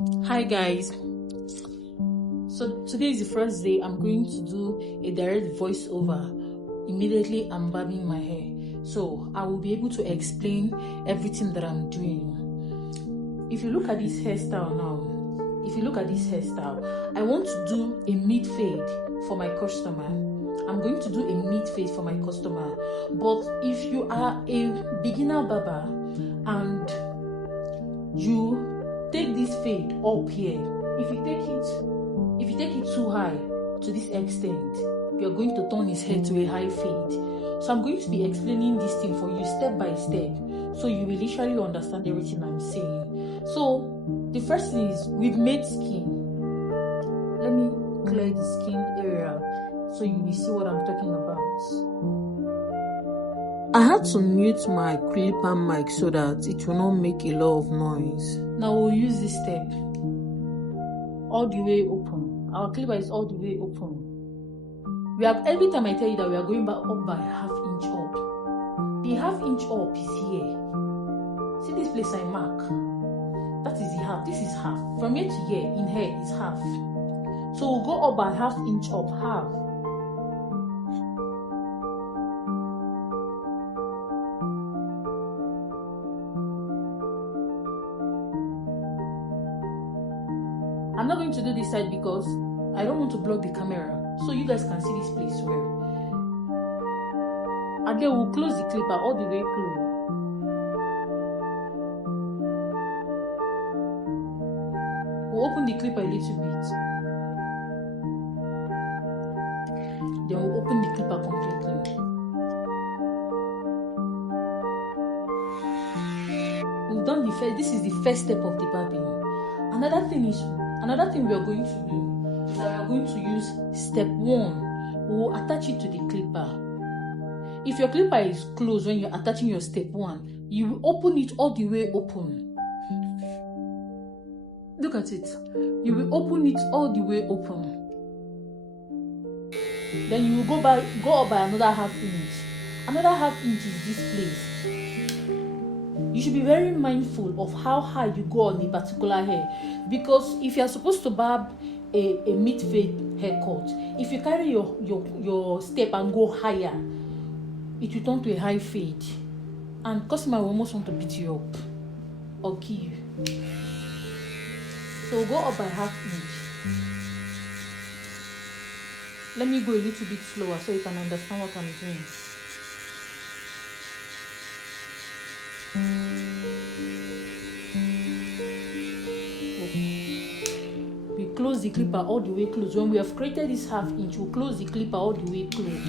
Hi guys, so today is the first day I'm going to do a direct voiceover. Immediately I'm barbing my hair, so I will be able to explain everything that I'm doing. If you look at this hairstyle now, I want to do a mid fade for my customer. I'm going to do a mid fade for my customer. But if you are a beginner barber and you take this fade up here, if you take it too high to this extent, you're going to turn his hair to a high fade. So I'm going to be explaining this thing for you step by step, so you will literally understand everything I'm saying. So the first thing is, we've made skin. Let me clear the skin area so you will see what I'm talking about. I had to mute my clipper mic so that it will not make a lot of noise. Now we'll use this step all the way open. Our clipper is all the way open. We have, every time I tell you that we are going back up by ½ inch up, the ½ inch up is here. See this place I mark? That is the half. This is half. From here to here in here is half. So we'll go up by ½ inch up, half. I'm not going to do this side because I don't want to block the camera, so you guys can see this place well. And then we'll close the clipper all the way closed. We'll open the clipper a little bit. Then we'll open the clipper completely. We've done the first, this is the first step of the barbing. Another thing we are going to do is that we are going to use step 1. We will attach it to the clipper. If your clipper is closed when you're attaching your step 1, you will open it all the way open. Look at it. You will open it all the way open. Then you will go up by another ½ inch. Another ½ inch is this place. You should be very mindful of how high you go on a particular hair, because if you are supposed to barb a mid fade haircut, if you carry your step and go higher, it will turn to a high fade, and customer will almost want to beat you up or kill you. So we'll go up by ½ inch. Let me go a little bit slower so you can understand what I'm doing. We close the clipper all the way closed. When we have created this ½ inch, we'll close the clipper all the way closed.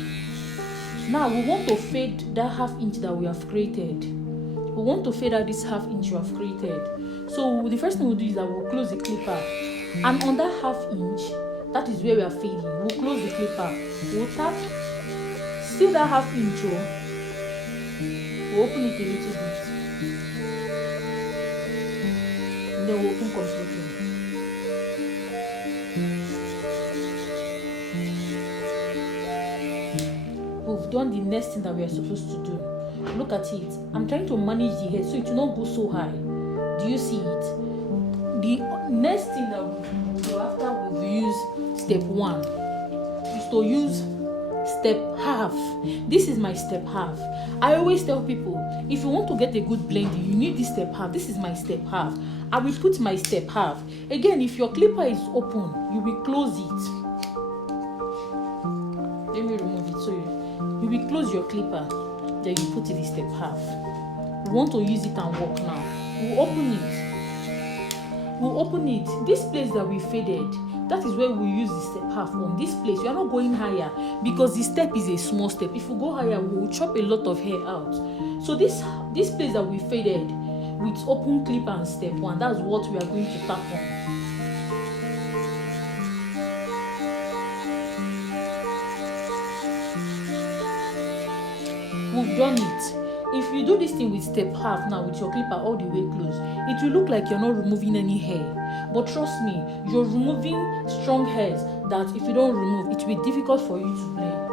Now we want to fade that ½ inch that we have created. We want to fade out this ½ inch we have created. So the first thing we'll do is that we'll close the clipper, and on that ½ inch, that is where we are fading. We'll close the clipper. We'll tap, still that ½ inch. We'll open it a little bit. And then we'll open completely. We've done the next thing that we are supposed to do. Look at it. I'm trying to manage the hair so it will not go so high. Do you see it? The next thing that we'll do after we've used step 1 is to use step ½ This is my step ½ I always tell people, if you want to get a good blending, you need this step ½ This is my step ½ I will put my step ½ Again, if your clipper is open, you will close it. Let me remove it. So you will close your clipper, then you put it in step ½ We want to use it and work now. We'll open it. This place that we faded, that is where we use the step ½ on this place. We are not going higher because this step is a small step. If we go higher, we will chop a lot of hair out. So this place that we faded with open clipper and step 1, that's what we are going to tap on. We've done it. If you do this thing with step ½ now with your clipper all the way closed, it will look like you're not removing any hair. But trust me, you're removing strong hairs that if you don't remove, it will be difficult for you to blend.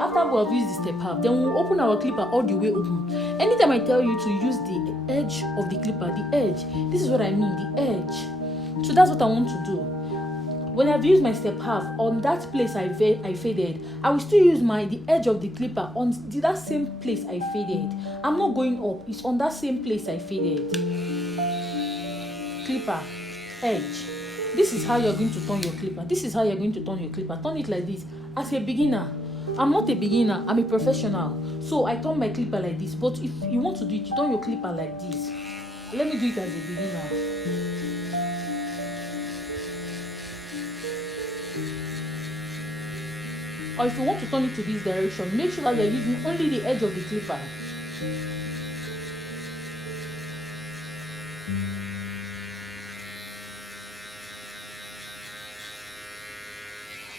After we have used the step ½ then we'll open our clipper all the way open. Anytime I tell you to use the edge of the clipper, the edge, this is what I mean, the edge. So that's what I want to do. When I've used my step half on that place I faded, I will still use the edge of the clipper on that same place I faded. I'm not going up, it's on that same place I faded. Clipper, edge. This is how you're going to turn your clipper. This is how you're going to turn your clipper. Turn it like this. As a beginner, I'm not a beginner, I'm a professional. So I turn my clipper like this. But if you want to do it, you turn your clipper like this. Let me do it as a beginner. Or if you want to turn it to this direction, make sure that you're using only the edge of the clipper.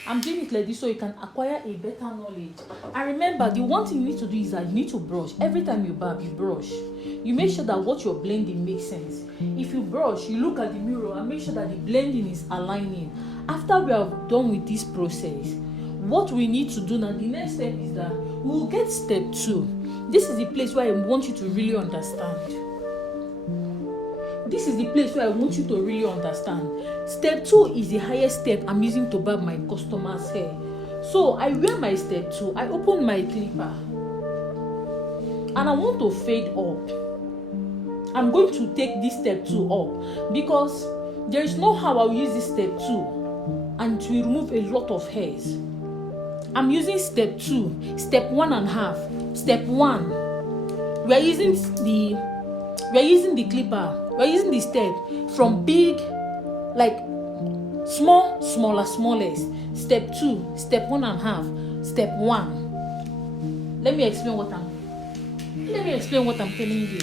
I'm doing it like this so you can acquire a better knowledge. And remember, the one thing you need to do is that you need to brush. Every time you barb, you brush. You make sure that what you're blending makes sense. If you brush, you look at the mirror and make sure that the blending is aligning. After we are done with this process, what we need to do now, the next step is that we will get step 2. This is the place where I want you to really understand. This is the place where I want you to really understand. Step 2 is the highest step I'm using to barb my customer's hair. So I wear my step 2, I open my clipper, and I want to fade up. I'm going to take this step 2 up because there is no how I'll use this step 2 and it will remove a lot of hairs. I'm using step 2, step 1.5. Step 1, we are using the clipper, we are using the step from big, like small, smaller, smallest. Step 2, step 1.5, step 1. Let me explain what I'm telling you.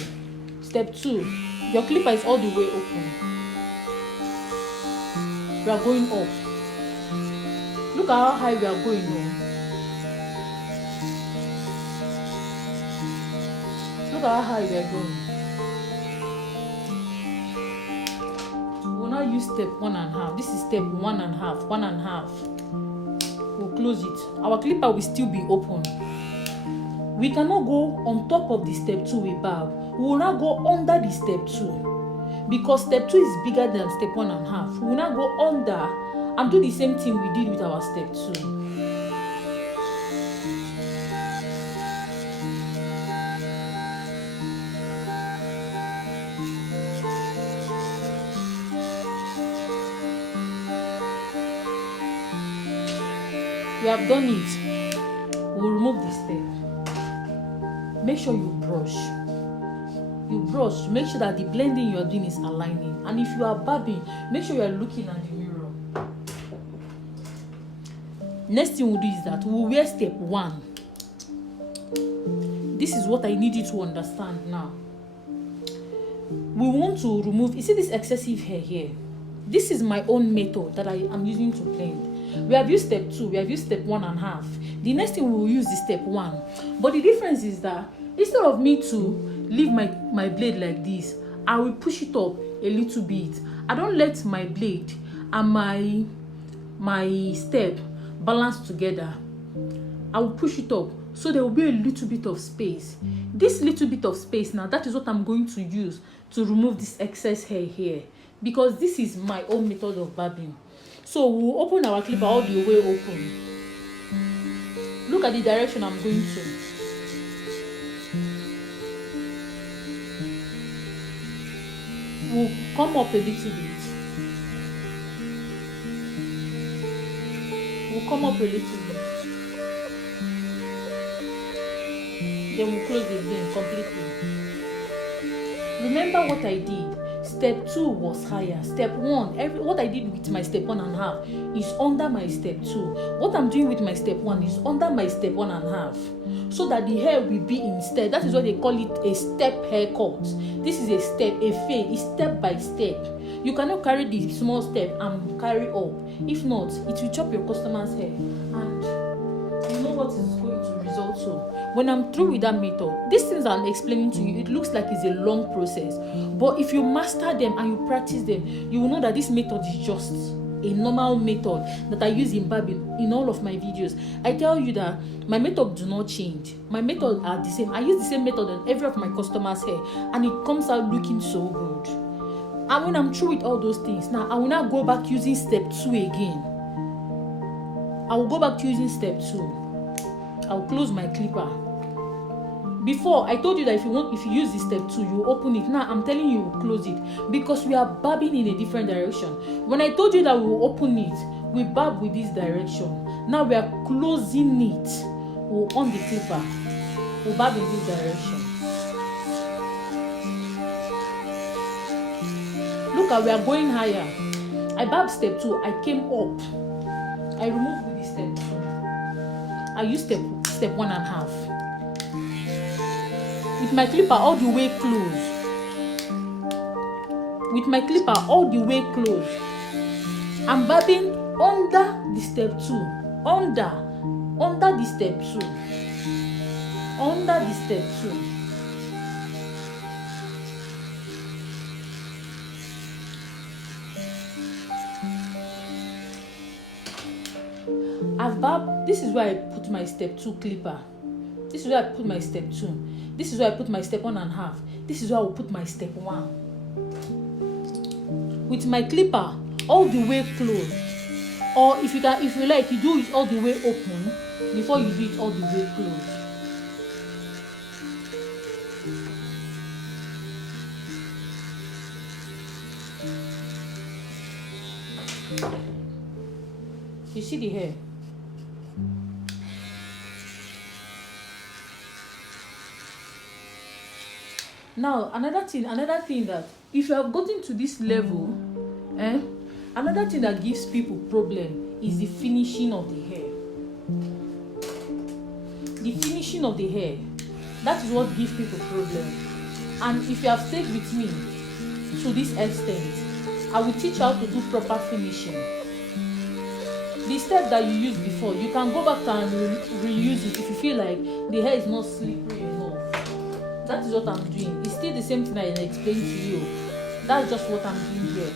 Step 2, your clipper is all the way open. We are going up. Look at how high we are going now. Look at how high we are going. We'll now use step 1.5. This is step 1.5. 1.5. We'll close it. Our clipper will still be open. We cannot go on top of the step 2 with barb. We will now go under the step 2 because step 2 is bigger than step 1.5. We will now go under and do the same thing we did with our step 2. We have done it. We'll remove the step. Make sure you brush. You brush. Make sure that the blending you're doing is aligning. And if you are barbing, make sure you are looking at the mirror. Next thing we'll do is that we'll wear step 1. This is what I need you to understand now. We want to remove, you see this excessive hair here? This is my own method that I am using to blend. We have used step 2, we have used step 1.5. The next thing we will use is step 1. But the difference is that instead of me to leave my blade like this, I will push it up a little bit. I don't let my blade and my step balance together. I will push it up so there will be a little bit of space. This little bit of space now, that is what I'm going to use to remove this excess hair here, because this is my own method of barbing. So we'll open our clipper all the way open. Look at the direction I'm going to. We'll come up a little bit. We'll come up a little bit. Then we'll close it again completely. Remember what I did. Step 2 was higher. Step 1, what I did with my step 1.5 is under my step 2. What I'm doing with my step 1 is under my step 1.5. So that the hair will be instead. That is what they call it, a step haircut. This is a step, a fade. It's step by step. You cannot carry the small step and carry up. If not, it will chop your customer's hair. And you know what is going to result to. When I'm through with that method, these things I'm explaining to you, it looks like it's a long process. But if you master them and you practice them, you will know that this method is just a normal method that I use in barbing in all of my videos. I tell you that my method do not change. My methods are the same. I use the same method on every of my customers' hair and it comes out looking so good. And when I'm through with all those things, now I will not go back using step 2 again. I will go back to using step 2. I will close my clipper. Before, I told you that if you use the step 2, you open it. Now I'm telling you, close it, because we are barbing in a different direction. When I told you that we will open it, we barb with this direction. Now we are closing it. We'll on the clipper. We'll barb in this direction. Look at, we are going higher. I barb step 2. I came up. I removed with the step 2. I used step 1.5. With my clipper all the way closed. With my clipper all the way closed. I'm barbing under the step 2. Under the step 2. Under the step 2. I've barbed. This is where I put my step 2 clipper. This is where I put my step 2. This is where I put my step 1.5. This is where I will put my step 1. With my clipper all the way closed. Or if you like, you do it all the way open before you do it all the way closed. You see the hair? Now, another thing that if you have gotten to this level, another thing that gives people problem is the finishing of the hair. The finishing of the hair, that is what gives people problem. And if you have stayed with me to this extent, I will teach how to do proper finishing. The step that you used before, you can go back and reuse it if you feel like the hair is not slippery enough. That is what I'm doing. It's still the same thing I explained to you. That's just what I'm doing here.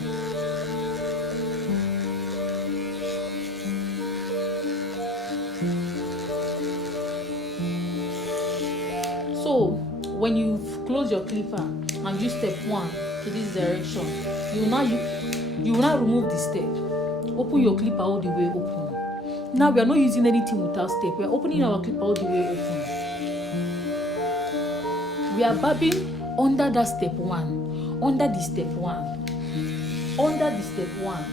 So when you close your clipper and use step 1 to this direction, you will now remove the step. Open your clipper all the way open. Now we are not using anything without step. We are opening our clipper all the way open. We are barbing under that step 1. Under the step 1. Under the step 1.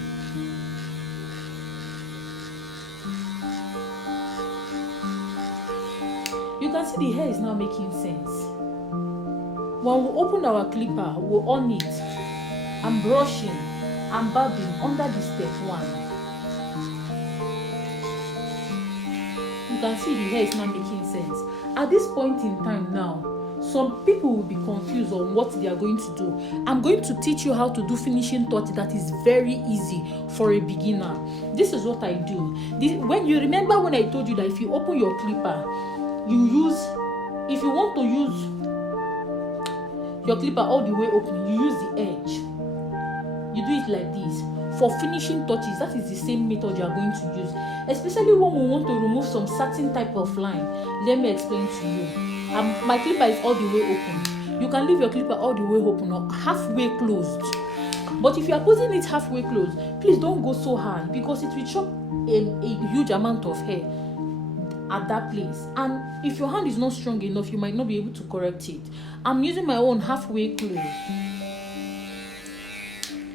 You can see the hair is now making sense. When we open our clipper, we'll on it. I'm brushing. I'm barbing under the step 1. You can see the hair is now making sense. At this point in time now, some people will be confused on what they are going to do. I'm going to teach you how to do finishing touch that is very easy for a beginner. This is what I do. When you remember when I told you that if you open your clipper, if you want to use your clipper all the way open, you use the edge. You do it like this. For finishing touches, that is the same method you are going to use. Especially when we want to remove some certain type of line. Let me explain to you. My clipper is all the way open. You can leave your clipper all the way open or halfway closed. But if you are putting it halfway closed, please don't go so hard because it will chop a huge amount of hair at that place. And if your hand is not strong enough, you might not be able to correct it. I'm using my own halfway closed.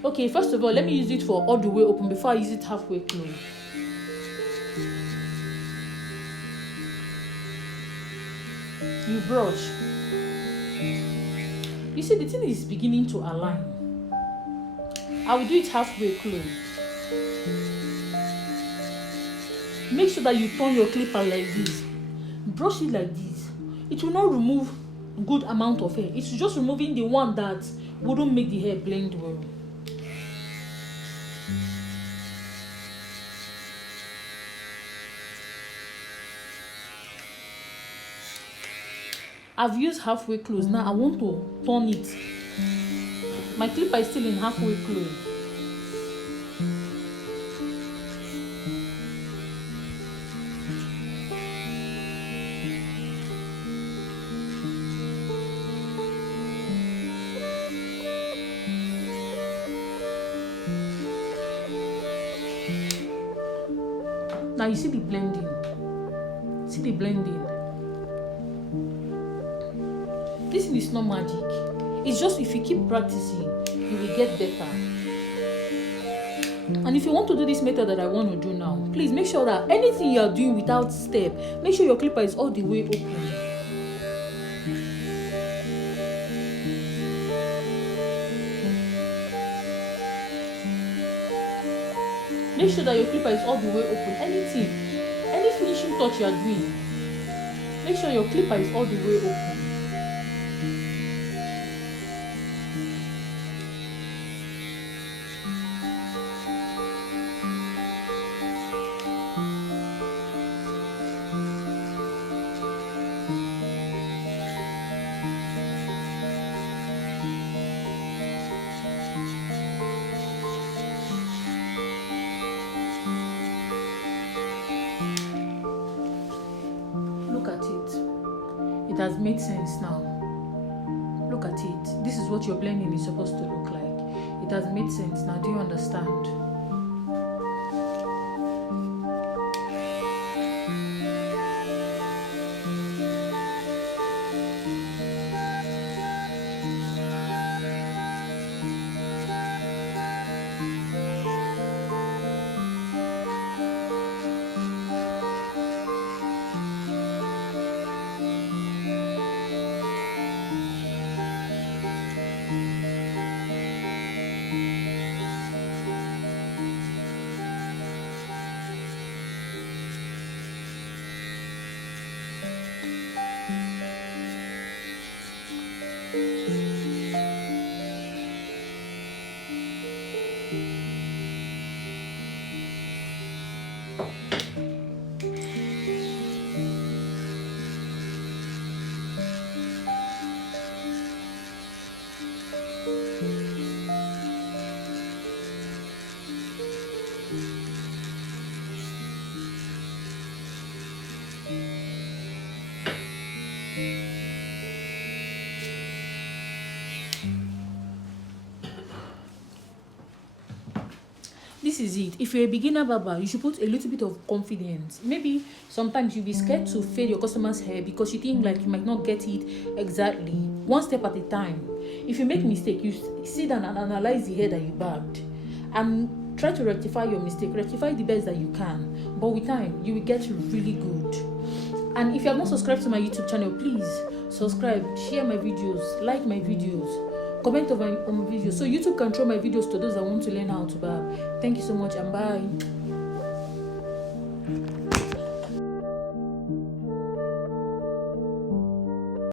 Okay, first of all, let me use it for all the way open before I use it halfway closed. You brush. You see, the thing is beginning to align. I will do it halfway closed. Make sure that you turn your clipper like this. Brush it like this. It will not remove a good amount of hair. It's just removing the one that wouldn't make the hair blend well. I've used halfway closed. Now I want to turn it. My clipper is still in halfway closed. Now you see the blending. See the blending. This is not magic. It's just if you keep practicing, you will get better. And if you want to do this method that I want to do now, please make sure that anything you are doing without step, make sure your clipper is all the way open. Make sure that your clipper is all the way open. Anything, any finishing touch you are doing, make sure your clipper is all the way open. Look at it. It has made sense now. Look at it. This is what your blending is supposed to look like. It has made sense now. Do you understand? This is it. If you're a beginner barber, you should put a little bit of confidence. Maybe sometimes you'll be scared to fade your customer's hair because you think like you might not get it exactly. One step at a time. If you make mistake, you sit down and analyze the hair that you barbed and try to rectify your mistake. Rectify the best that you can. But with time, you will get really good. And if you have not subscribed to my YouTube channel, please subscribe, share my videos, like my videos, comment on my videos so YouTube can throw my videos to those that want to learn how to barb. Thank you so much and bye.